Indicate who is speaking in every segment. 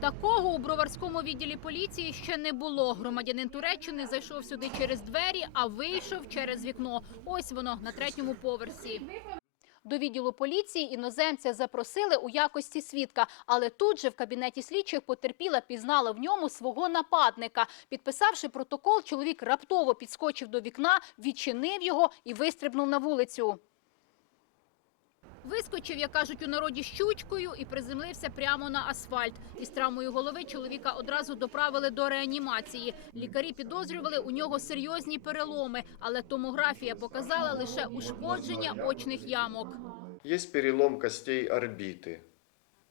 Speaker 1: Такого у броварському відділі поліції ще не було. Громадянин Туреччини зайшов сюди через двері, а вийшов через вікно. Ось воно на третьому поверсі. До відділу поліції іноземця запросили у якості свідка, але тут же в кабінеті слідчих потерпіла пізнала в ньому свого нападника. Підписавши протокол, чоловік раптово підскочив до вікна, відчинив його і вистрибнув на вулицю. Вискочив, як кажуть у народі, щучкою і приземлився прямо на асфальт. Із травмою голови чоловіка одразу доправили до реанімації. Лікарі підозрювали у нього серйозні переломи, але томографія показала лише ушкодження очних ямок.
Speaker 2: Есть перелом костей орбиты,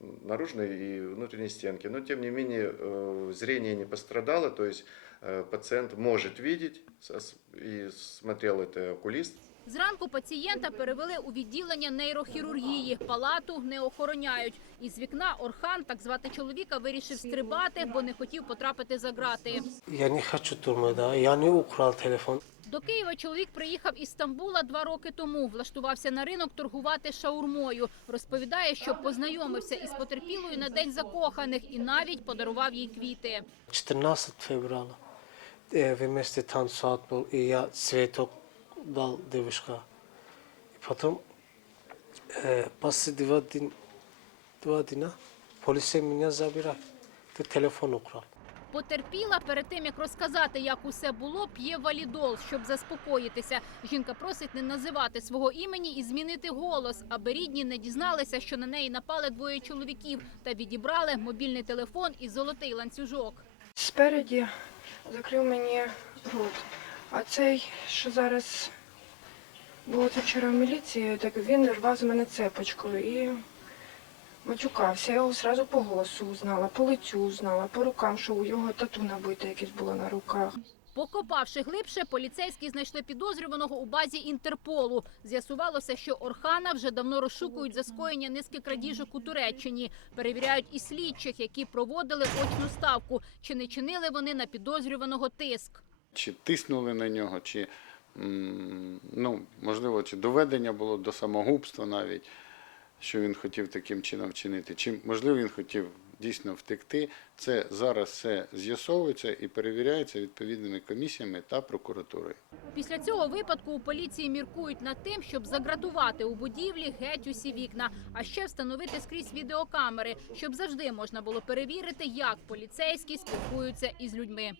Speaker 2: наружной и внутренней стенки, но тем не менее э, зрение не пострадало, то есть э, пациент может видеть, сос- и смотрел это окулист,
Speaker 1: Зранку пацієнта перевели у відділення нейрохірургії. Палату не охороняють. Із вікна Орхан, так звати чоловіка, вирішив стрибати, бо не хотів потрапити за грати.
Speaker 3: Я не хочу тюрьмы, да, я не украл телефон.
Speaker 1: До Києва чоловік приїхав із Стамбула два роки тому. Влаштувався на ринок торгувати шаурмою. Розповідає, що познайомився із потерпілою на день закоханих і навіть подарував їй квіти.
Speaker 3: 14 февраля э, вместе танцевать был, и я цветок дал девушка. И потом э, после два, дин, два дня полиция меня забирает. Ты телефон украл.
Speaker 1: Потерпіла перед тим, як розказати, як усе було, п'є валідол, щоб заспокоїтися. Жінка просить не називати свого імені і змінити голос, аби рідні не дізналися, що на неї напали двоє чоловіків та відібрали мобільний телефон і золотий ланцюжок.
Speaker 4: Спереді закрив мені рот. А цей, що зараз було це вчора в міліції, так він рвав з мене цепочкою і матюкався. Я його одразу по голосу узнала, по лицю узнала, по рукам, що у його тату набите якесь було на руках.
Speaker 1: Покопавши глибше, поліцейські знайшли підозрюваного у базі Інтерполу. З'ясувалося, що Орхана вже давно розшукують за скоєння низки крадіжок у Туреччині. Перевіряють і слідчих, які проводили очну ставку. Чи не чинили вони на підозрюваного тиск?
Speaker 5: чи тиснули на нього, чи ну, можливо, чи доведення було до самогубства навіть, що він хотів таким чином вчинити, чи можливо він хотів дійсно втекти. Це зараз все з'ясовується і перевіряється відповідними комісіями та прокуратурою.
Speaker 1: Після цього випадку у поліції міркують над тим, щоб загратувати у будівлі геть усі вікна, а ще встановити скрізь відеокамери, щоб завжди можна було перевірити, як поліцейські спілкуються із людьми.